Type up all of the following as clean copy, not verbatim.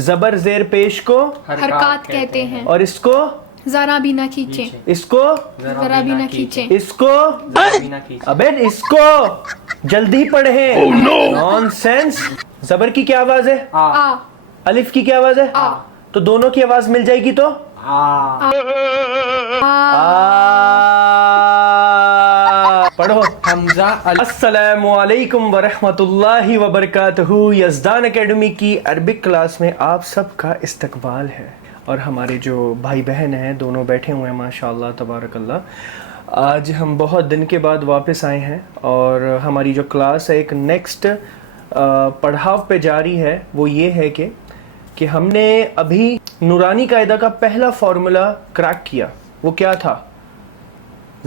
जबर जेर पेश को हरकत कहते हैं और इसको जरा भी ना खींचे, इसको जरा भी ना खींचे, इसको अबे इसको जल्दी पढ़े। नॉनसेंस। जबर की क्या आवाज है? आ अलिफ की क्या आवाज है? आ तो दोनों की आवाज मिल जाएगी तो पढ़ो। हमजा अस्सलामुअलैकुम वरहमतुल्लाहि वबरकातुहू। यज़दान एकेडमी की अरबिक क्लास में आप सबका इस्तकबाल है और हमारे जो भाई बहन हैं दोनों बैठे हुए हैं माशाअल्लाह तबारकल्लाह। आज हम बहुत दिन के बाद वापस आए हैं और हमारी जो क्लास है एक नेक्स्ट पढ़ाव पे जारी है। वो ये है कि हमने अभी नूरानी कायदा का पहला फार्मूला क्रैक किया। वो क्या था?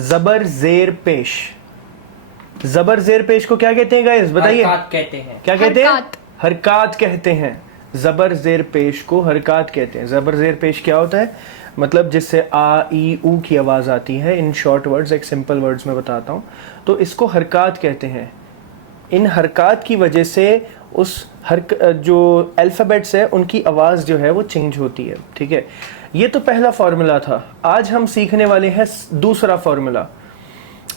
ज़बर ज़ेर पेश। ज़बर ज़ेर पेश को क्या कहते हैं गाइस? बताइए। हरकत कहते हैं। क्या कहते हैं? हरकत। हरकत कहते हैं। ज़बर ज़ेर पेश को हरकत कहते हैं। ज़बर ज़ेर पेश क्या होता है? मतलब जिससे आ ई ऊ की आवाज़ आती है। इन शॉर्ट वर्ड्स, एक सिंपल वर्ड्स में बताता हूँ, तो इसको हरकत कहते हैं। इन हरकत की वजह से उस जो अल्फ़ाबेट्स है उनकी आवाज़ जो है वो चेंज होती है। ठीक है, ये तो पहला फार्मूला था। आज हम सीखने वाले हैं दूसरा फार्मूला।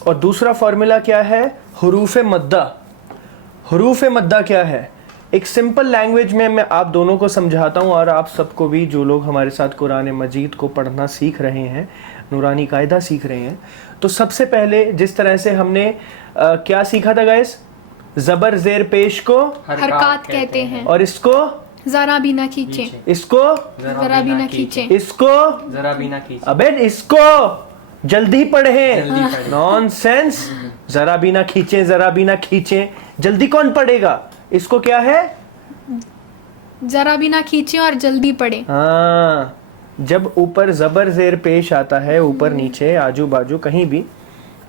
और दूसरा फार्मूला क्या है? हुरूफ मद्दा। हुरूफ मद्दा क्या है? एक सिंपल लैंग्वेज में मैं आप दोनों को समझाता हूँ और आप सबको भी, जो लोग हमारे साथ कुरान मजीद को पढ़ना सीख रहे हैं, नूरानी कायदा सीख रहे हैं, तो सबसे पहले जिस तरह से हमने क्या सीखा था गाइस? ज़बर ज़ेर पेश को हरकत कहते हैं और इसको जरा भी ना खींचे, इसको जरा भी ना खींचे, इसको जरा भी ना खींचे। अबे इसको जल्दी पढ़े। जल्दी पढ़े। नॉनसेंस। जरा भी ना खींचे, जरा भी ना खींचे, जल्दी कौन पढ़ेगा? इसको क्या है? जरा भी ना खींचे और जल्दी पढ़े। हाँ, जब ऊपर ज़बर ज़ेर पेश आता है, ऊपर नीचे आजू बाजू कहीं भी,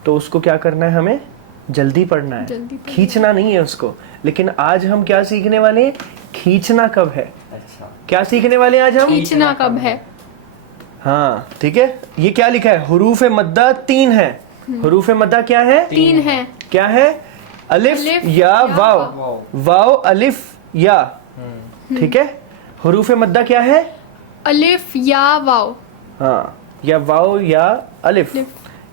तो उसको क्या करना है? हमें जल्दी पढ़ना है, जल्दी पढ़ना। खींचना नहीं है उसको। लेकिन आज हम क्या सीखने वाले हैं? खींचना कब है। अच्छा। क्या सीखने वाले हैं आज हम? खींचना कब है। हाँ ठीक है। ये क्या लिखा है? हुरूफ मद्दा 3 है। हुरूफ मद्दा क्या है? 3 है। क्या है? अलिफ अलिफ या या वाव। वाव। वाव अलिफ या। ठीक है। हुरूफ मद्दा क्या है? अलिफ या वाव। हाँ, या वाव या अलिफ। अलिफ।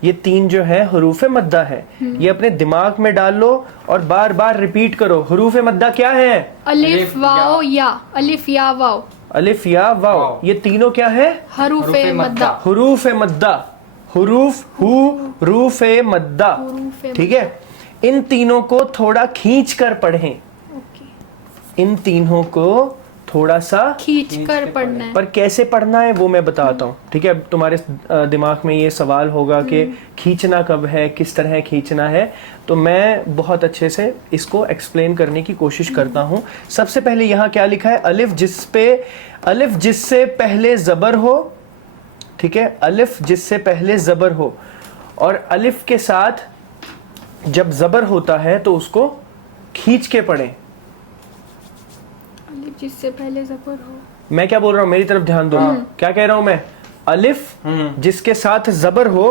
ये 3 जो है हुरूफ मद्दा है। ये अपने दिमाग में डाल लो और बार बार रिपीट करो। हुरूफ मद्दा क्या है? अलिफ वाव या, अलिफ या वाव। अलिफ या वाव। वाव। ये तीनों क्या है? हरूफ मद्दा। हुरूफ मद्दा। हुरूफ रूफ मद्दा। हुरूफ ठीक है। इन तीनों को थोड़ा खींच कर पढ़ें। ओके। इन तीनों को थोड़ा सा खींच कर पढ़ना है। पर कैसे पढ़ना है वो मैं बताता हूँ। ठीक है, तुम्हारे दिमाग में ये सवाल होगा कि खींचना कब है, किस तरह खींचना है, तो मैं बहुत अच्छे से इसको एक्सप्लेन करने की कोशिश करता हूँ। सबसे पहले यहाँ क्या लिखा है? अलिफ जिससे पहले ज़बर हो। ठीक है, अलिफ जिससे पहले ज़बर हो और अलिफ के साथ जब ज़बर होता है तो उसको खींच के पढ़ें। अलिफ जिससे पहले ज़बर हो। मैं क्या बोल रहा हूँ? मेरी तरफ ध्यान दो। क्या कह रहा हूँ मैं? अलिफ जिसके साथ ज़बर हो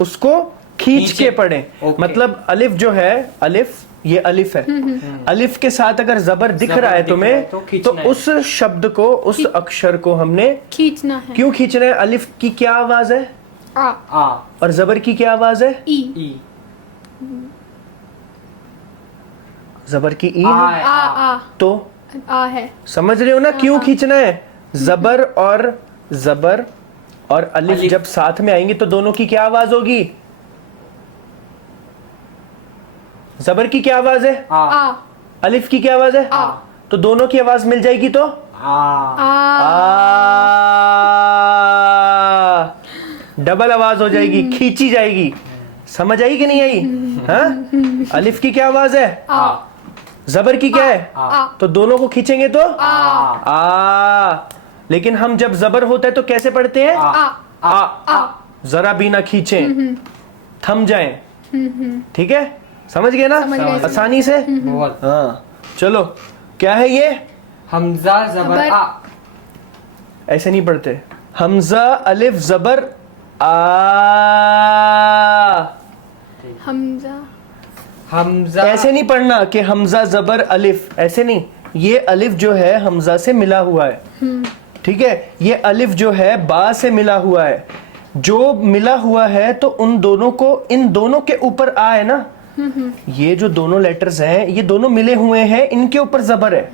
उसको खींच के पढ़ें। ओके। मतलब अलिफ जो है, अलिफ, ये अलिफ है, अलिफ के साथ अगर ज़बर दिख रहा है तुम्हें तो तो खींचना है। उस शब्द को, उस अक्षर को हमने खींचना है। क्यों खींचना है? अलिफ की क्या आवाज है? आ आ और ज़बर की क्या आवाज है? ई। ई ज़बर की ई आ है। आ तो आ है। समझ रहे हो ना क्यों खींचना है? ज़बर और अलिफ अलिफ। जब साथ में आएंगे तो दोनों की क्या आवाज होगी? ज़बर की क्या आवाज है? आ अलिफ की क्या आवाज है? आ। तो दोनों की आवाज मिल जाएगी तो आ आ डबल आवाज हो जाएगी, खींची जाएगी। समझ आई कि नहीं आई? हाँ? अलिफ की क्या आवाज है? आ ज़बर की क्या है? आ तो दोनों को खींचेंगे तो आ लेकिन हम जब ज़बर होता है तो कैसे पढ़ते हैं? आ आ। जरा भी ना खींचें, थम जाएं। ठीक है, समझ गए ना? समझ गए। आसानी से। बहुत। हाँ चलो, क्या है ये? हमजा ज़बर आ। ऐसे नहीं पढ़ते। हमजा अलिफ ज़बर आ। हमजा हमजा ऐसे नहीं पढ़ना कि हमजा ज़बर अलिफ, ऐसे नहीं। ये अलिफ जो है हमजा से मिला हुआ है, ठीक है। ये अलिफ जो है बा से मिला हुआ है, जो मिला हुआ है तो उन दोनों को, इन दोनों के ऊपर आ है ना, ये जो दोनों लेटर्स हैं ये दोनों मिले हुए हैं, इनके ऊपर जबर है।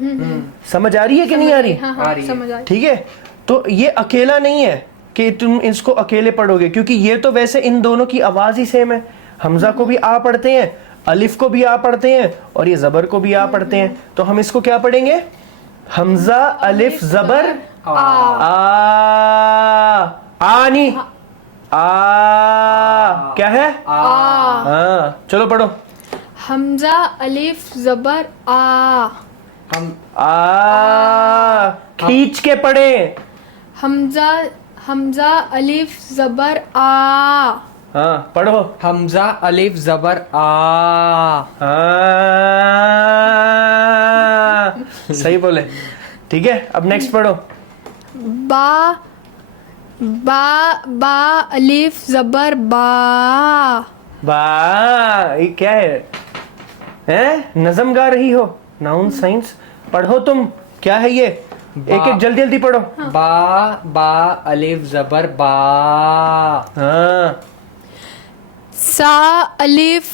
समझ आ रही है कि नहीं आ रही? हाँ आ हाँ रही है। समझ आ रही। ठीक है, तो ये अकेला नहीं है कि तुम इसको अकेले पढ़ोगे, क्योंकि ये तो वैसे इन दोनों की आवाज ही सेम है। हमजा को भी आ पढ़ते हैं, अलिफ को भी आ पढ़ते हैं, और ये जबर को भी आ पढ़ते हैं। तो हम इसको क्या पढ़ेंगे? हमजा अलिफ जबर आ आ नहीं, आ क्या है? आ हाँ चलो पढ़ो। हमजा अलिफ जबर आ हम आ खींच के पढ़े। हमजा हमजा अलिफ जबर आ हाँ पढ़ो। हमजा अलिफ जबर आ। हाँ सही बोले, ठीक है। अब नेक्स्ट पढ़ो। बा बा बा अलिफ जबर बा बा ये क्या है? हैं नज़म गा रही हो? नाउन साइंस पढ़ो तुम, क्या है ये? एक एक जल्दी जल्दी पढ़ो। बा बा अलिफ जबर बा। हाँ सा अलिफ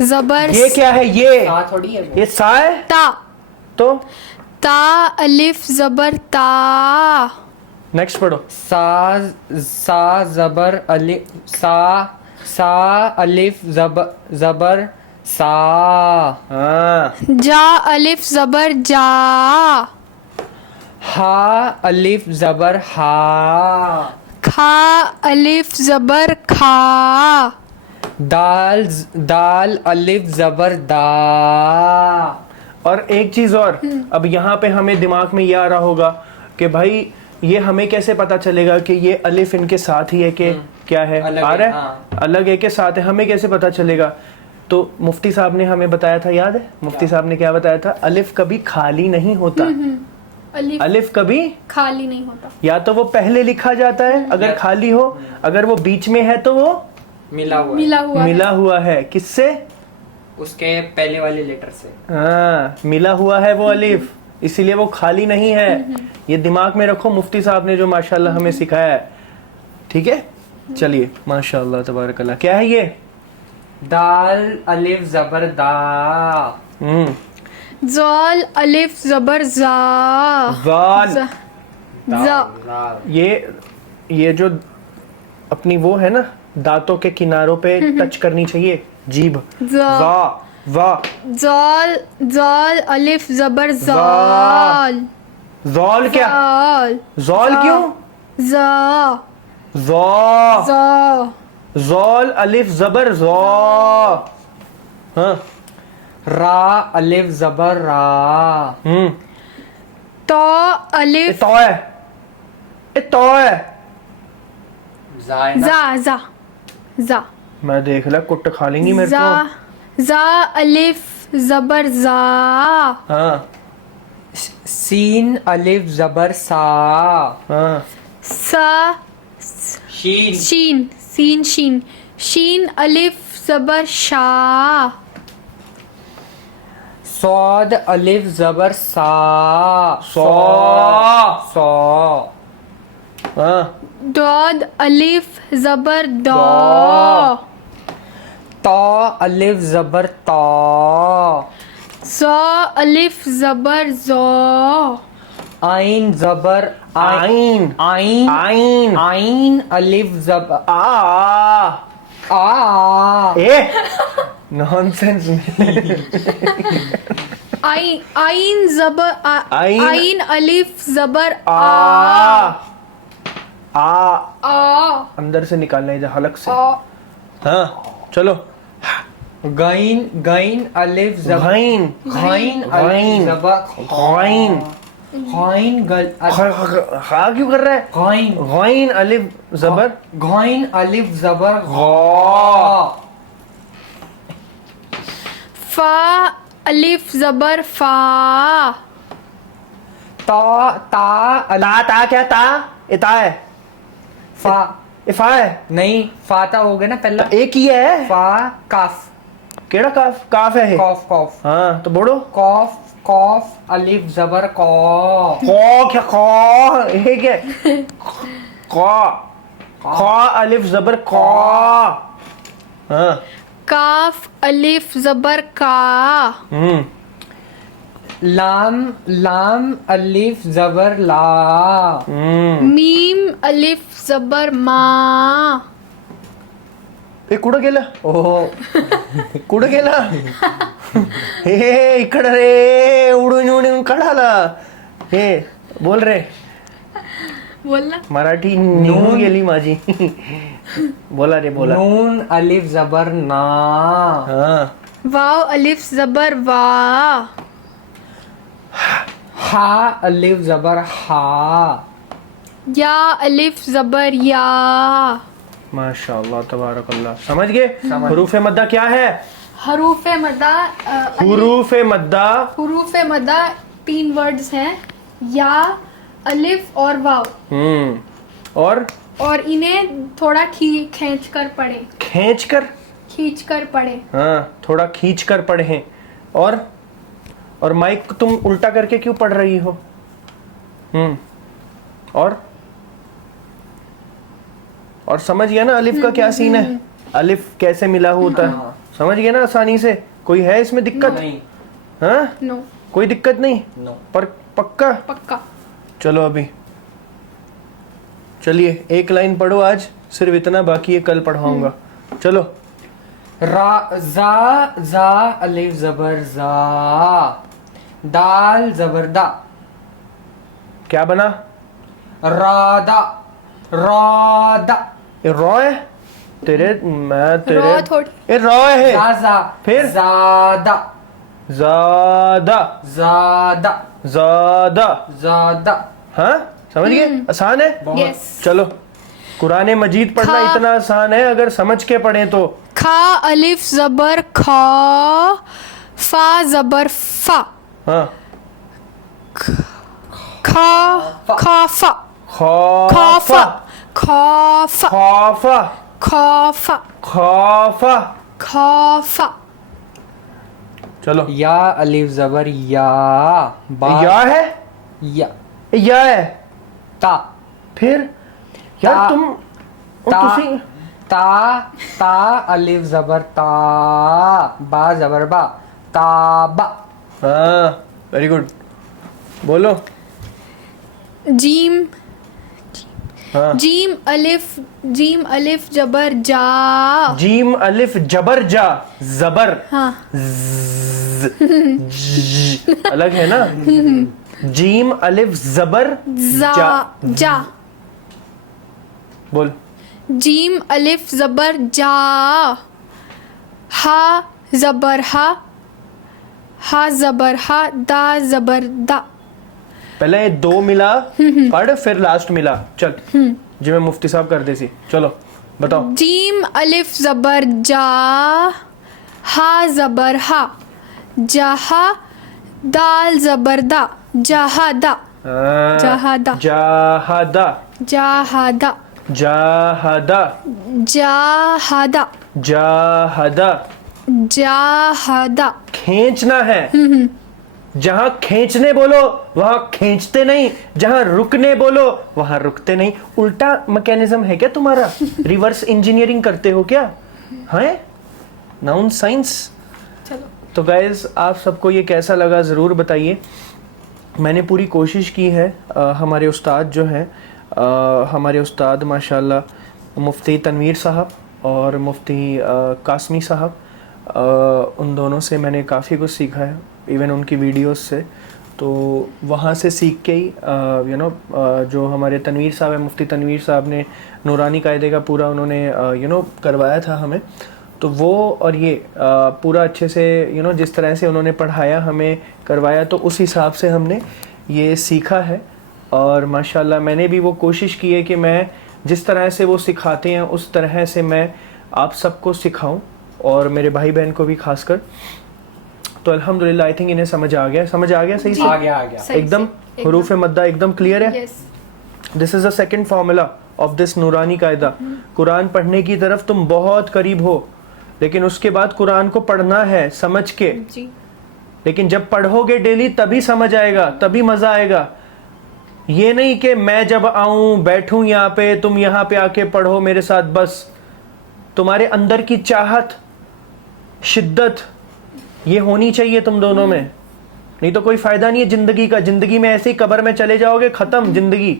जबर ये क्या है? ये सा थोड़ी है वो। ये सा है ता तो ता अलिफ जबर ता नेक्स्ट पढ़ो। सा सा जबर अलिफ सा सा अलिफ जबर सा। हाँ जा अलिफ जबर जा हा अलिफ जबर हा। खा अलिफ जबर खा दाल दाल अलिफ जबर दा। और एक चीज और, अब यहाँ पे हमें दिमाग में ये आ रहा होगा कि भाई ये हमें कैसे पता चलेगा कि ये अलिफ इनके साथ ही है कि क्या है? अलग आ है, रहा है हाँ। अलग है के साथ है, हमें कैसे पता चलेगा? तो मुफ्ती साहब ने हमें बताया था, याद है मुफ्ती साहब ने क्या बताया था? अलिफ कभी खाली नहीं होता। अलिफ अलिफ कभी खाली नहीं होता। या तो वो पहले लिखा जाता है अगर खाली हो, अगर वो बीच में है तो वो मिला हुआ है। मिला हुआ मिला हुआ है। किससे? उसके पहले वाले लेटर से। हाँ मिला हुआ है वो अलिफ, इसीलिए वो खाली नहीं है। ये दिमाग में रखो, मुफ्ती साहब ने जो माशाल्लाह हमें सिखाया है, ठीक है। चलिए माशाल्लाह तबारकल्लाह। क्या है ये? दाल अलिफ जबर दा। जॉल अलिफ जबर जा जाल। जा जा दाल। ये जो अपनी वो है ना, दांतों के किनारों पे टच करनी चाहिए जीभ। जा वाह वाह। जॉल जॉल अलिफ जबर जाल जॉल क्या? जाल जॉल क्यों? जा जॉ जा जॉल अलिफ जबर जॉ। हाँ रा अलिफ जबर रा। तो ये अलिफ तो है, ये तो है। जा है ना? जा जा जा मैं देख ला कुट खा लेंगी मेरे जा को। जा अलिफ जबर जा हाँ सीन अलिफ जबर सा। हाँ सा शीन शीन सीन शीन शीन अलिफ जबर शा सौद अलिफ जबर सा। सौ। सौ। हाँ दौद अलिफ जबर दौ तो अलिफ जबर तो। ज़ौ अलिफ जबर ज़ौ आइन जबर आइन आइन आइन आइन अलिफ जबर आ आ। ए नॉनसेंस। आइन आइन जबर आइन। आइन अलिफ जबर आ आ आ अंदर से निकालना है हलक से। आ हाँ चलो। गैन गैन अलिफ जबर गैन गैन गैन अलिफ जबर गैन गैन गल खा क्यों कर रहा है? गैन गैन अलिफ जबर गैन अलिफ जबर गौ। फा अलिफ जबर फा ता ता ता ता क्या ता? इता है, फा इफा है। नहीं फाता हो गया ना पहला। एक ही है। फा काफ केड़ा काफ? काफ है ये। कॉफ कॉफ हाँ तो बोलो। कॉफ कॉफ अलिफ जबर कौ। कौ क्या कौ ये क्या कौ कौ अलिफ जबर कौ हाँ काफ अलिफ जबर का। लाम लाम अलिफ जबर ला। मीम अलिफ जबर मा। हे कुठं गेला ओ कुठं गेला हे इकडं रे उडून उडून कळाला हे बोल रे बोलना। मराठी निघून गेली माझी बोला रे बोला नून अलिफ जबर ना। हाँ वाव अलिफ जबर वा। हा अलिफ जबर हा। या अलिफ जबर या। माशाअल्लाह तबारकल्लाह समझ गए हरूफ मद्दा क्या है हरूफ मदा हरूफ मद्दा हरूफ मदा 3 वर्ड्स हैं, या अलिफ और वाव, और इन्हें थोड़ा खींच कर पढ़े। खींच कर पढ़े। हाँ थोड़ा खींच कर पढ़े। और माइक तुम उल्टा करके क्यों पढ़ रही हो और समझ गया ना अलिफ का क्या सीन है, अलिफ कैसे मिला होता है, समझ गया ना आसानी से। कोई है इसमें दिक्कत? नहीं। हाँ नो कोई दिक्कत नहीं। नो पर पक्का? पक्का। चलो अभी चलिए एक लाइन पढ़ो, आज सिर्फ इतना बाकी है, कल पढ़ाऊंगा। चलो रा जा जा अलिफ जबर जा। दाल जबर दा। क्या बना? रादा रादा। ये रॉ है तेरे, मैं तेरे रॉ थोड़ी। ये रॉ है जा फिर ज्यादा ज्यादा ज्यादा ज्यादा। ज्यादा। हाँ समझ गए, आसान है। यस। चलो कुरान मजीद पढ़ना खा। इतना आसान है अगर समझ के पढ़े तो। खा अलिफ जबर खा। फा जबर फा। हाँ खा खाफा खौफा खाफा खौफा खाफा खौफा। खाफा। चलो या अलिफ जबर या। या है या है ता फिर यार ता- तुम ता तुसी ता ता अलिफ जबर ता। बा जबर बा। ताबा। हाँ वेरी गुड बोलो। जीम हाँ जीम अलिफ जबर जा। जीम अलिफ जबर जा जबर हाँ अलग है ना। जीम अलिफ जबर जा जा। बोल। जीम अलिफ जबर जा। हा जबर हा जबर हा। दा जबर दा। पहले दो मिला पढ़ फिर लास्ट मिला। चल जिਵੇਂ मुफ्ती साहब करते सी। चलो बताओ। जीम अलिफ जबर जा। हा जबर हा। जहा। दाल जबर दा। जहादा जहादा। जहादा जहादा जहादा जहादा जहादा। जहादा। खींचना है, जहां खींचने बोलो वहां खींचते नहीं, जहां रुकने बोलो वहां रुकते नहीं। उल्टा मैकेनिज्म है क्या तुम्हारा? रिवर्स इंजीनियरिंग करते हो क्या? है नाउन साइंस। चलो तो गाइज आप सबको ये कैसा लगा ज़रूर बताइए। मैंने पूरी कोशिश की है। हमारे उस्ताद जो हैं हमारे उस्ताद माशाल्लाह मुफ्ती तनवीर साहब और मुफ्ती कासमी साहब, उन दोनों से मैंने काफ़ी कुछ सीखा है, इवन उनकी वीडियोस से। तो वहाँ से सीख के ही जो हमारे तनवीर साहब है, मुफ्ती तनवीर साहब ने नूरानी कायदे का पूरा उन्होंने करवाया था हमें। तो वो और ये पूरा अच्छे से जिस तरह से उन्होंने पढ़ाया हमें करवाया, तो उस हिसाब से हमने ये सीखा है। और माशाल्लाह मैंने भी वो कोशिश की है कि मैं जिस तरह से वो सिखाते हैं उस तरह से मैं आप सबको सिखाऊं, और मेरे भाई बहन को भी खासकर। तो अल्हम्दुलिल्लाह आई थिंक इन्हें समझ आ गया सही से। आ गया सही एकदम से, हरूफ मद्दा एकदम क्लियर है। Yes. This is the second formula of this नूरानी कायदा। कुरान पढ़ने की तरफ तुम बहुत करीब हो, लेकिन उसके बाद कुरान को पढ़ना है समझ के। जी लेकिन जब पढ़ोगे डेली तभी समझ आएगा, तभी मजा आएगा। ये नहीं कि मैं जब आऊं बैठूं यहाँ पे, तुम यहाँ पे आके पढ़ो मेरे साथ, बस तुम्हारे अंदर की चाहत, शिद्दत ये होनी चाहिए तुम दोनों में, नहीं तो कोई फायदा नहीं है जिंदगी का। जिंदगी में ऐसे ही कब्र में चले जाओगे, खत्म जिंदगी,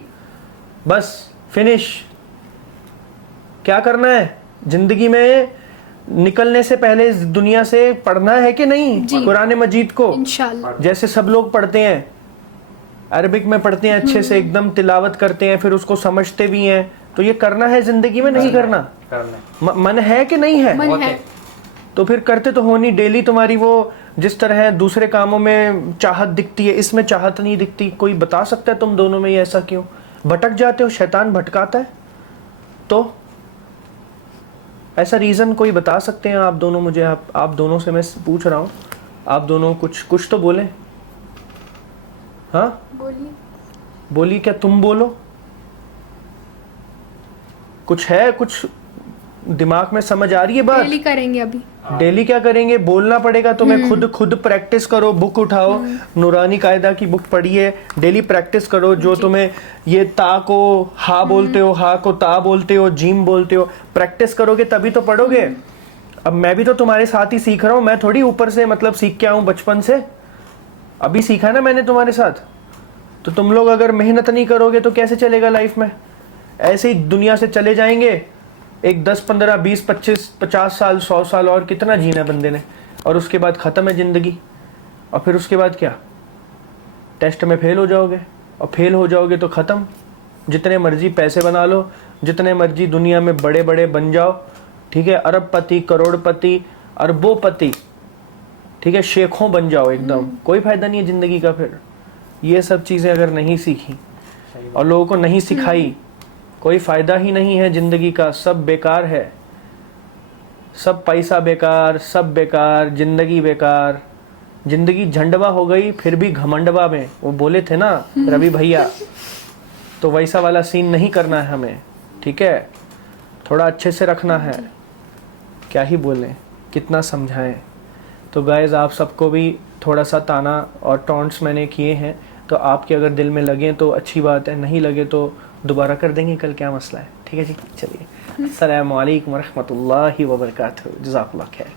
बस फिनिश। क्या करना है जिंदगी में? निकलने से पहले इस दुनिया से पढ़ना है कि नहीं कुरान मजीद को, इंशाल्लाह। जैसे सब लोग पढ़ते हैं, अरबिक में पढ़ते हैं अच्छे से, एकदम तिलावत करते हैं, फिर उसको समझते भी हैं। तो ये करना है जिंदगी में, नहीं करना? मन है कि नहीं है? मन है। तो फिर करते तो हो नहीं। डेली तुम्हारी वो जिस तरह दूसरे कामों में चाहत दिखती है, इसमें चाहत नहीं दिखती। कोई बता सकता है तुम दोनों में ये ऐसा क्यों? भटक जाते हो, शैतान भटकाता है, तो ऐसा रीज़न कोई बता सकते हैं आप दोनों मुझे? आप दोनों से मैं पूछ रहा हूँ, आप दोनों कुछ तो बोलें। हाँ बोलिए, क्या तुम बोलो? कुछ है, कुछ दिमाग में समझ आ रही है बात? डेली करेंगे अभी। डेली क्या करेंगे? बोलना पड़ेगा तुम्हें। खुद प्रैक्टिस करो, बुक उठाओ, नूरानी कायदा की बुक पढ़िए, डेली प्रैक्टिस करो। जो तुम्हें ये ता को हा बोलते हो, हा को ता बोलते हो, जीम बोलते हो, प्रैक्टिस करोगे तभी तो पढ़ोगे। अब मैं भी तो तुम्हारे साथ ही सीख रहा हूँ, मैं थोड़ी ऊपर से मतलब सीख के आऊँ बचपन से, अभी सीखा है ना मैंने तुम्हारे साथ। तो तुम लोग अगर मेहनत नहीं करोगे तो कैसे चलेगा लाइफ में? ऐसे ही दुनिया से चले जाएंगे। एक 10, 15, 20, 25, 50 साल, 100 साल और कितना जीना बंदे ने, और उसके बाद ख़त्म है ज़िंदगी। और फिर उसके बाद क्या? टेस्ट में फेल हो जाओगे, और फेल हो जाओगे तो ख़त्म। जितने मर्जी पैसे बना लो, जितने मर्जी दुनिया में बड़े बड़े बन जाओ, ठीक है, अरबपति, करोड़पति, अरबोपति, ठीक है, शेखों बन जाओ एकदम, कोई फ़ायदा नहीं है ज़िंदगी का। फिर ये सब चीज़ें अगर नहीं सीखी और लोगों को नहीं सिखाई, कोई फ़ायदा ही नहीं है ज़िंदगी का। सब बेकार है, सब पैसा बेकार, सब बेकार, ज़िंदगी बेकार। ज़िंदगी झंडवा हो गई फिर भी घमंडवा में, वो बोले थे ना रवि भैया, तो वैसा वाला सीन नहीं करना है हमें, ठीक है? थोड़ा अच्छे से रखना है। क्या ही बोलें, कितना समझाएं। तो गाइस, आप सबको भी थोड़ा सा ताना और टॉन्ट्स मैंने किए हैं, तो आपके अगर दिल में लगे तो अच्छी बात है, नहीं लगे तो दोबारा कर देंगे कल, क्या मसला है? ठीक है जी, चलिए। अस्सलामु अलैकुम व रहमतुल्लाहि व बरकातहू। जज़ाकल्लाह खैर।